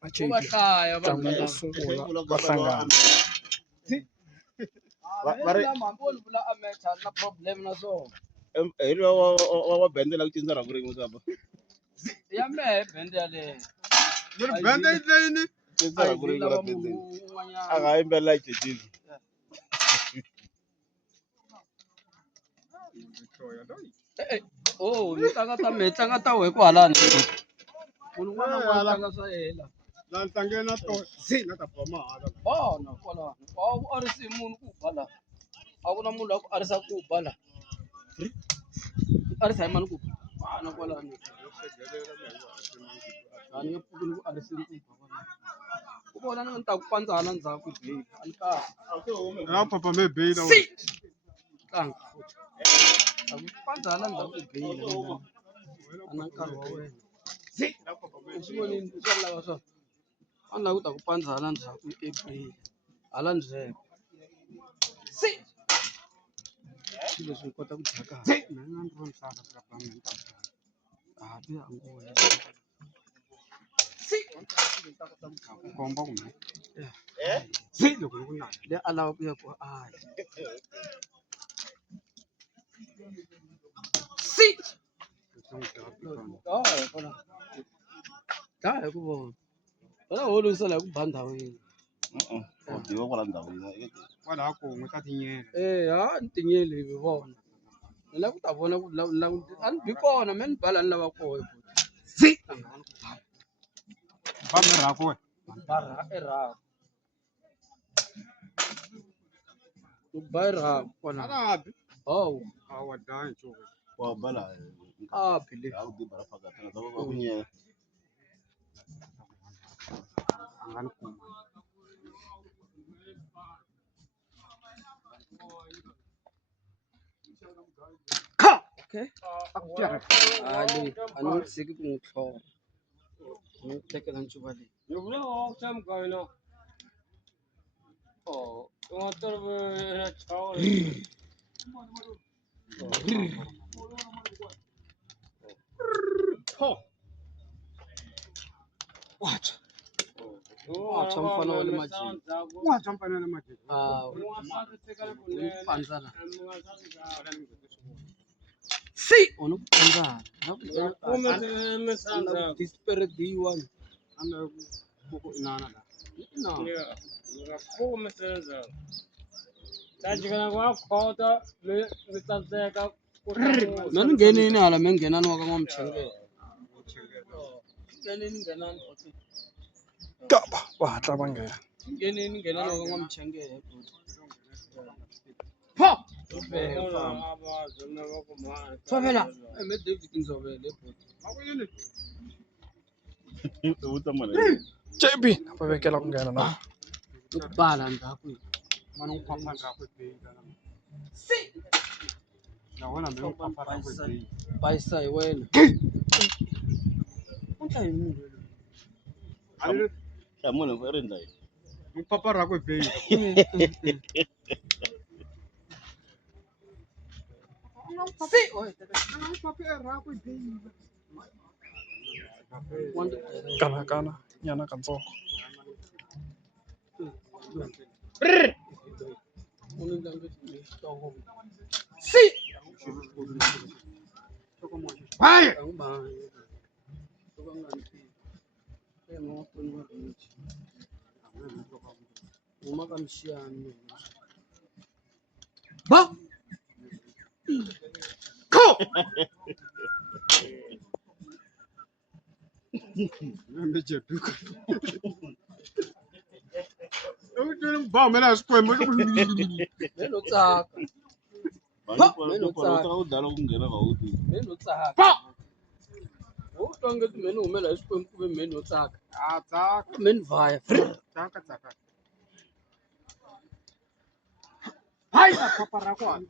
JB ntlangu wo sungula va hlangana wa bende la ku cinca ra ku rin'we kapa ya mehe bende yaleyo bende yini cinca ra ku rin'we ra bende a nga yimbelela jejini oh mi tlanga ta wehe kwalani munhu n'wana na n'wana tlanga swa yena laha ntlangeni na to na ta boha mahala bona kwalani a wu arisi munhu ku bala a ku na munhu la ku arisa ku bala arisa hi mani ku na kwalani a ni nge pfuki ni ku arisini ku ku vona ni ta ku pandza hala ndzhaku beli a ni kahle na papa me beyila tlanga a ku pandza hala ndzhaku beli a na nkarhi wa wena swi vonini swa lava swona a ni lava ku ta ku pandza hala ndzhaku ebeli hala ndzheko swilo leswi ni kota ku dyaka na nga ni ronisaka ka bangi ni ta hapi a ngo komba kumbe loko ni ku na le a lava ku ya ku aya dlaya hi ku vona wena ho lungisela hi ku ba ndhawini diva kwala ndhawini kwalaha kun'we ta tinyela ha ni tinyeli hi vona ni lava ku ta vona ku a ni bi kona me ni bala ni lava koho ba mi rhako we erhaku ku ba erhaku kona alabi hawu awa dai ncuva wa bala aphi le a ku di bara fakatana ta va ku nyela a nga ni kuma okay ali a ni n'wi tshiki ku n'wi tlhova ni n'wi tekela ncuva leyi You know all time going on. Oh, you want to be a child? wacha wacha mfana wa le majini wacha mfana wa le majini ni pandzana si ono pandzana na dispere d1 ana ku inana la no Yeah, four misses. That's gonna go out with the nani ngenini hala me nghenani wa ka n'wamchengela ngenini nghenani kapa va hatla va nghena ngenini nghenani wa ka n'wamchengela tshovela me david ndzovele JB va vekela ku nghena na ni ku bala ndzhaku mana n'wi phapha ndzhaku hi na wena mi n'wi phapha ndzhaku hi bayisa hi wena unta hi munhu ya munhu ku ri ndhayi n'wi phapha ndzhaku hi kanakana nyana katsongo uma ka mixiyani ba mi jebuka ba mela swikwembu meno tsaka udala ku nghena ka wuti meno tsaka wo tlangeti meno humela hi swikwembu kuve meno tsaka a tsaka meno vaya tsaka tsaka hayi phapha ra kwana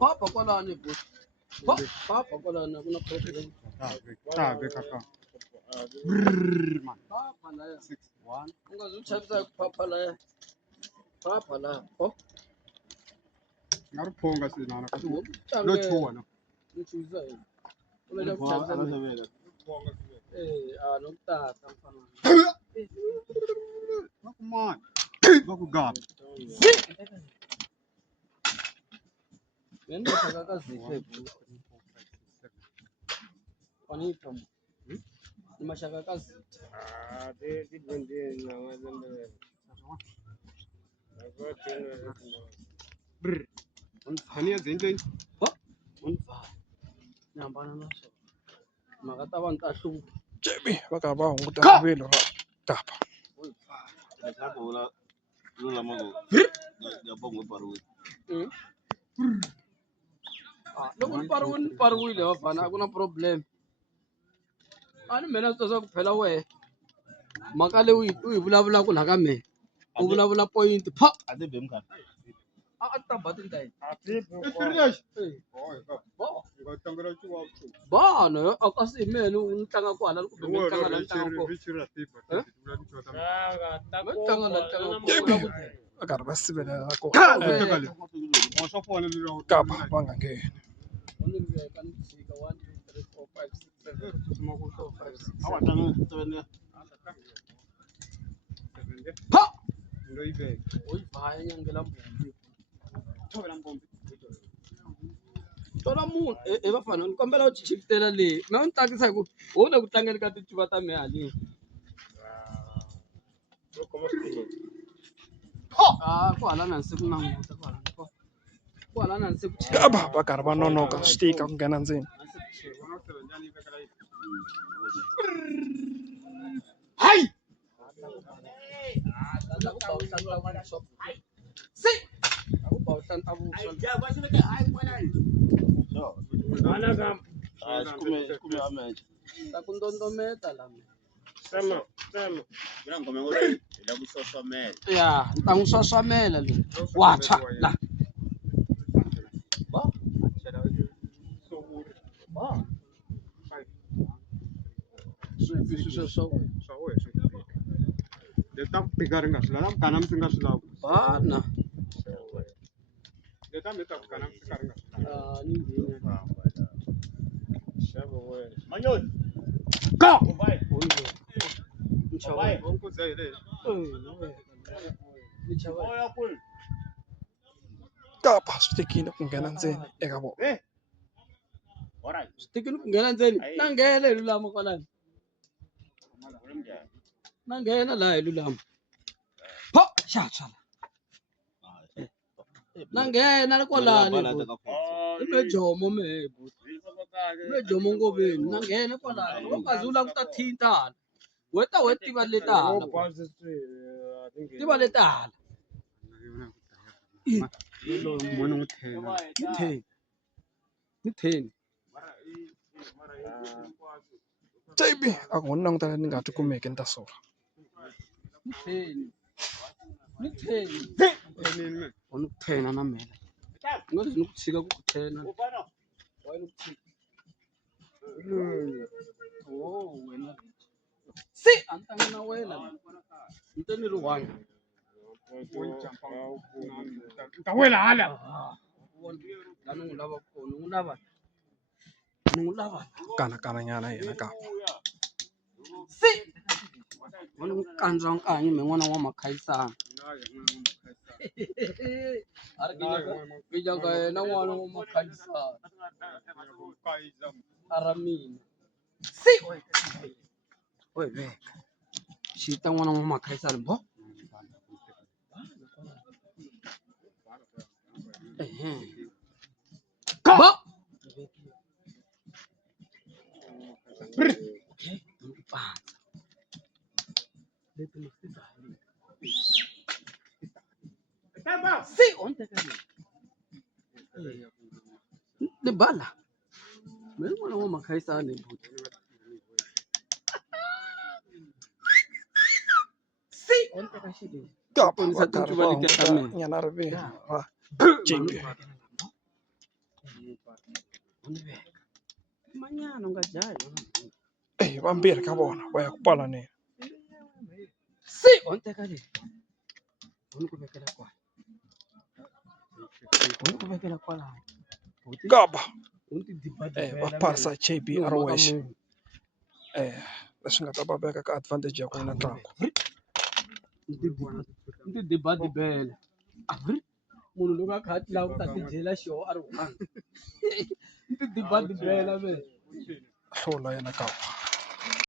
baba kwalani baba kwalani a ku na problem tabe kaka man baba laya 61 u nga zi u chavisa hi ku phapha laya phapha laya nga ri phonga sinana ka wo lo chuwa na ni chuza hi u lava ku chavisa a no ku tata mfana on. Baku gap. Wena shaka kazihle. Panito. Ni mashaka kazi. Di bendi na wazembe. Brr. Hani azinto. Unfa. Nyambana naso. Makata abantu ahlupa. JB va karhi va hunguta rivilo ra Kapa. Loko ni pariwile vafana a ku na problem. A ni mina swi ku phela wehe mhaka leyi u yi vulavulaka laha ka mehe u vulavula point pha a ta ba tindhayi bana a ka si hi mene ni tlanga ku hala kumbe mi tlanga la ni tlanga kona mi tlanga la tlanga Va karhi va sivelela kona. Kapa va nga ngheni. 1 2 3 4 5 6 7 pha uyivhaya nyangela mbumbi tola munhu vafana ni kombela u chichifitela leyi me u ni tsakisa hi ku u le ku tlangeni ka tincuva ta mehe haleni ku hala na nsiku nanguta ku hala na nsiku Kapa va karhi va nonoka swi tika ku nghena ndzeni. hayi Mana kam. takundondometa la Sama. ya ni ta n'wi swaswamela leyi wa tshwa la swihi sweswo Leta pikari nga swi lava kana mi nga swi lava. bana Leta mi ta kana pikari nga swi lava. ni ngheni Manyoni. ka Onko zaile. Kapa swi tikile ku nghena ndzeni eka vona. swi tikile ku nghena ndzeni na nghena hi lulama kwalani na nghena laha hi lulama ho xa tswala na nghena kwalani i mejomo mehe mejomo ngoveni na nghena kwalani u nga zi u languta thintana weta tiva leta hala tiva leta hala Mwana uthena. ni theni JB a ku ni langutela ni nga ti kumeki ni ta sola. ni theni u ni ku thena na mina u nga zi ni ku tshika ku ku thena why ni ku tshika wena si a ni tlanga na wena ni te ni ri one Ta wela hala. la ni n'wi lava kona ni n'wi lava Kanakana nyana yena Kapa. si wa ni n'wi kandza nkanyi me n'wana wa makhayisana a ri kija ka yena n'wana wa makhayisana a ra mina si oyi veka xi ta n'wana wa makhayisana bo bo si onte ka ni bala me n'wana wa makhayisana buti si onte ka xileni Kapa va karhi va hunguta nyana rivilo ra JB. manyana u nga dlayi Vambirhi ka vona va ya ku palaneni. si onteka leyi u ni ku vekela kwala u ni ku vekela kwalano Kapa u ni ti va phasa JB a ri wexe. Leswi nga ta va veka ka advantage ya ku wina ntlangu. Nti dibadibele. Munhu loko a kha a lava ku ta tidyela xo a ri one. Nti dibadibela ve. hlola yena kawa